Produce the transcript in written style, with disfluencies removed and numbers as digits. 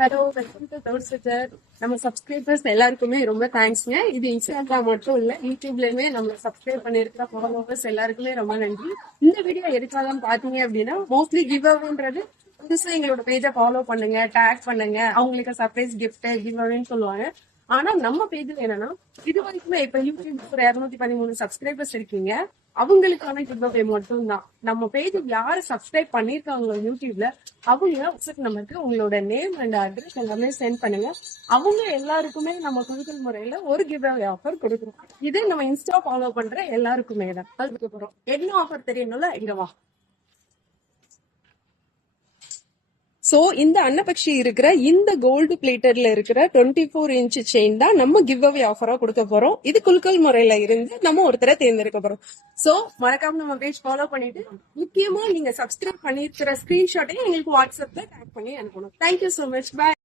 Hello, welcome to doubt sitter. நம்ம subscribers எல்லாருக்குமே ரொம்ப தேங்க்ஸ்ங்க. இது இன்ஸ்டாகிராம் மட்டும் இல்ல, யூடியூப்லயுமே நம்ம சப்ஸ்கிரைப் பண்ணிருக்கிற ஃபாலோவர்ஸ் எல்லாருக்குமே ரொம்ப நன்றி. இந்த வீடியோ எதுக்காக பாத்தீங்க அப்படின்னா, மோஸ்ட்லி கிவ் அவேன்றது புதுசா எங்களோட பேஜை ஃபாலோ பண்ணுங்க, டேக் பண்ணுங்க, அவங்களுக்கு சர்ப்ரைஸ் கிஃப்ட் கிவ் அவேன்னு சொல்லுவாங்க. ஆனா நம்ம பேஜ்ல என்னன்னா, இது வரைக்குமே இப்ப யூடியூப் ஒரு 213 சப்ஸ்கிரைபர்ஸ் இருக்கீங்க, அவங்களுக்கான கிவ் அவே மட்டும் தான். நம்ம பேஜ் யாரு சப்ஸ்கிரைப் பண்ணிருக்காங்களோ யூடியூப்ல, அவங்க வாட்ஸ்அப் நம்பருக்கு உங்களோட நேம் அண்ட் அட்ரஸ் எல்லாமே சென்ட் பண்ணுங்க. அவங்க எல்லாருக்குமே நம்ம குழுக்கள் முறையில ஒரு கிவ் அவே ஆஃபர் கொடுக்குறோம். இது நம்ம இன்ஸ்டா ஃபாலோ பண்ற எல்லாருக்குமே தான் அதுக்கு போறோம். என்ன ஆஃபர் தெரியணும்ல, இங்க வா. சோ இந்த அன்னபக்ஷி இருக்கிற இந்த கோல்டு பிளேட்டர்ல இருக்கிற 24 இன்ச் செயின் தான் நம்ம கிவ் அவே ஆஃபரா கொடுக்க போறோம். இது குலுக்கல் முறையில இருந்து நம்ம ஒருத்தரை தேர்ந்தெடுக்க போறோம். சோ மறக்காம நம்ம பேஜ் ஃபாலோ பண்ணிட்டு, முக்கியமா நீங்க சப்ஸ்கிரைப் பண்ணிருக்கிற ஸ்கிரீன்ஷாட்டையும் எங்களுக்கு வாட்ஸ்அப்ல டேக் பண்ணி அனுப்பணும். Thank you so much. பாய்.